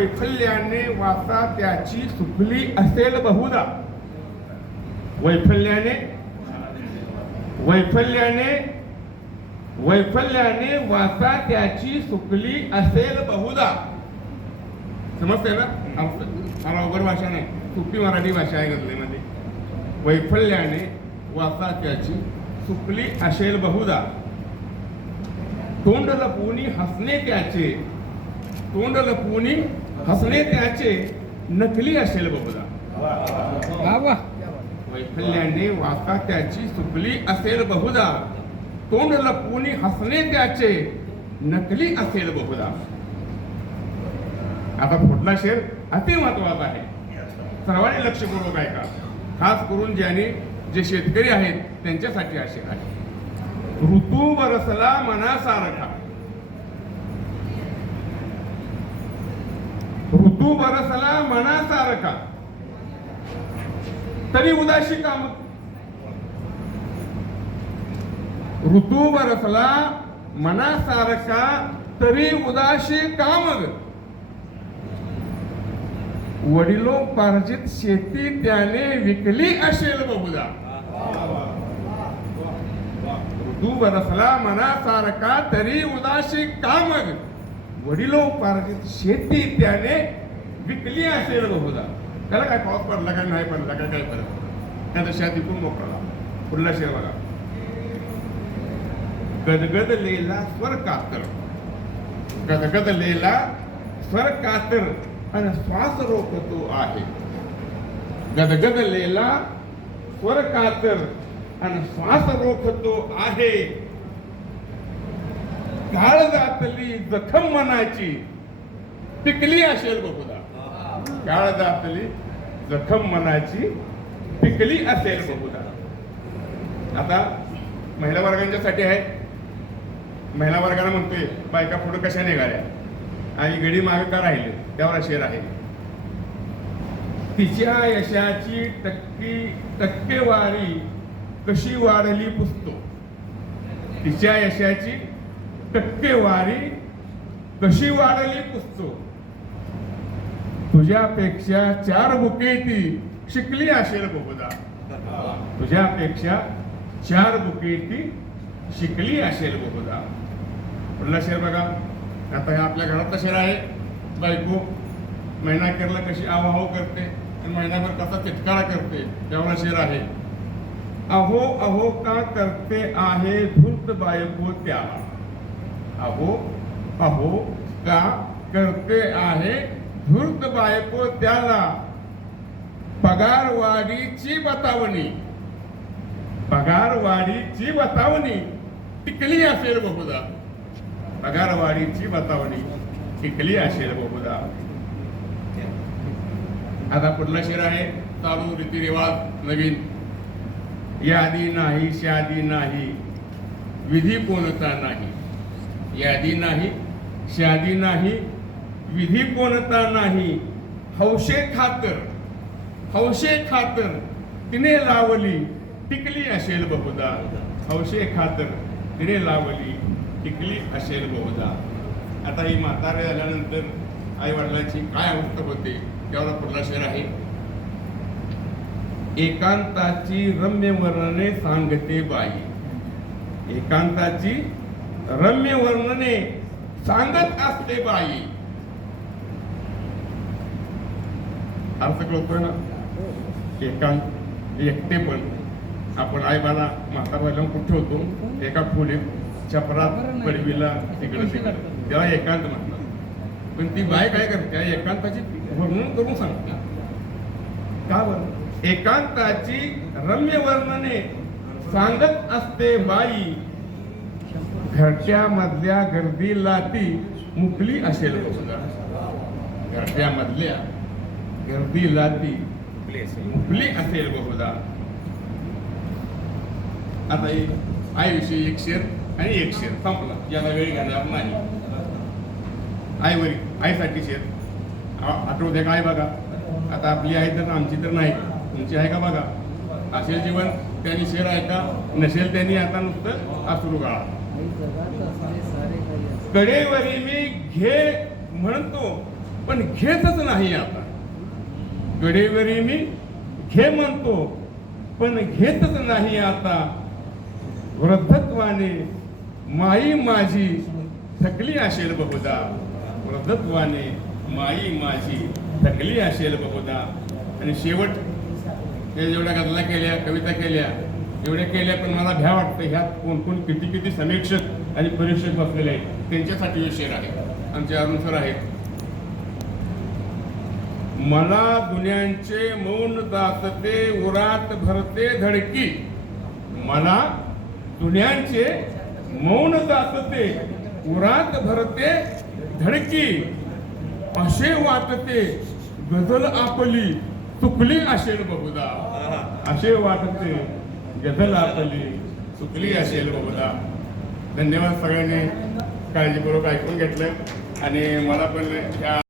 वैफल्याने वाचा त्याची सुखली असेल बहुदा वैफल्याने वैफल्याने वैफल्याने वाचा त्याची सुखली असेल बहुदा समजते ना? अर्थ मला अवघड भाषा नाही. सुपी मराठी भाषा आहे गजलेमध्ये वैफल्याने वाचा त्याची सुखली असेल बहुदा तोंड लपवून हसणे त्याचे. तोंड लपवून हसणे त्याचे नकली असेल बहुधा वैफल्याने वाचा त्याची सुकली असेल बहुधा तोंड लपवून हसणे त्याचे नकली असेल बहुधा आता पुढला शेर अति महत्त्वाचा आहे. सर्वांनी लक्षपूर्वक ऐका. खास करून ज्याने जे शेतकरी आहेत त्यांच्यासाठी हा शेर आहे. ऋतू बरसला मनासारखा. ऋतू बरसला मनासारखा. तरी उदाशी काम ऋतू बरसला मनासारखा तरी उदाशी कामग वडिलोपार्जित शेती त्याने विकली असेल बहुधा ऋतू बरसला मनासारखा तरी उदाशी कामग वडिलोपार्जित शेती त्याने विकली असेल होता त्याला काय पाऊस पडला काय नाही पडला काय काय पडला? त्याचा शेतीतून मोकळला. पुढला शेर बघा. गदगदलेला स्वर कातर. गदगदलेला स्वर कातर. आणि श्वास रोखतो आहे. गदगदलेला स्वर कातर. आणि श्वास रोखतो आहे. घाळ जातली जखम मनाची पिकली असेल बहुदा घाळ जातली जखम मनाची पिकली असेल बहुदा आता महिला वर्गांच्यासाठी आहे. महिला वर्गाला म्हणतोय बायका पुढे कशा निघाल्या? आणि गडी मागे का राहिले? त्यावर शेर आहे. तिच्या यशाची टक्की टक्केवारी कशी वाढली पुसतो? तिच्या यशाची टक्केवारी कशी वाढली पुसतो तुझ्यापेक्षा चार बुके ती शिकली असेल बहुदा तुझ्यापेक्षा चार बुके ती शिकली असेल बहुदा म्हणलं शेर बघा? आता हे आपल्या घरातला शेर आहे. बायको महिना केरला कशी आवाहो करते आणि महिनाभर कसा तिटकारा करते त्यावेळेला शेर आहे. अहो अहो का करते आहे धूर्त बायको त्याला? अहो अहो का करते आहे? धूर्त बायको त्याला. पगारवाढीची बतावणी पगारवाढीची बतावणी टिकली असेल बहुधा. पगारवाढीची बतावणी टिकली असेल बहुदा आता पुढला शेर आहे. चालू रीतिरिवाज नवीन. यादी नाही शादी नाही. विधी कोणता नाही. यादी नाही शादी नाही विधी कोणता नाही हौशे खातर हौशे खातर तिने लावली टिकली असेल बहुधा. हौशे खातर तिने लावली टिकली असेल बहुधा. आता ही म्हातारे झाल्यानंतर आई वडिलांची काय अवस्था होते त्यावर पुढला शेर आहे. एकांताची रम्य वर्णने सांगते बाई. एकांताची रम्य वर्णने सांगत असते बाई. अर्थ कळतोय ना? एकांत एकटे पण. आपण आई बाला म्हातारा कुठे होतो? एका खोलीत छपरात पडवीला तिकडं तिकडं. त्याला एकांत म्हणतात. पण ती बाय काय करते? एकांताची वर्णन करून सांगते. का बरं? एकांताची रम्य वर्णने सांगत असते बाई. घरट्यामधल्या गर्दीला ती मुकली असेल बहुधा घरट्यामधल्या गर्दीला ती मुकली असेल. बहुधा. आता हे आईविषयी एक शेर आणि एक शेर. संपला याला वेळ घेणार नाही. आईवरी आईसाठी शेर. आ- आठवते काय बघा? आता आपली आई तर आमची तर नाही. तुमची आहे का बघा? असेल जीवन त्यांनी शेर ऐका नसेल त्यांनी आता नुसतं अश्रू गाळा. कडेवरी मी घे म्हणतो पण घेतच नाही आता. कडेवरी मी घे म्हणतो पण घेतच नाही आता. वृद्धत्वाने माई माझी थकली असेल बहुदा वृद्धत्वाने माई माझी थकली असेल बहुधा. आणि शेवट ते जेवढ्या गजला केल्या कविता केल्या एवढ्या केल्या पण मला भ्या वाटतं ह्यात कोण कोण किती किती समीक्षक आणि परीक्षक बसलेले आहेत त्यांच्यासाठी हे शेर आहे. आमचे अरुण सर आहेत. मला दुनियांचे मौन दासते उरात भरते धडकी. मला दुनियांचे मौन दासते उरात भरते धडकी. असे वाटते गझल आपली चुकली असेल बहुधा. असे वाटते. गझल आपली चुकली असेल बहुधा. धन्यवाद सगळ्यांनी काळजीपूर्वक ऐकून घेतलं आणि मला पण या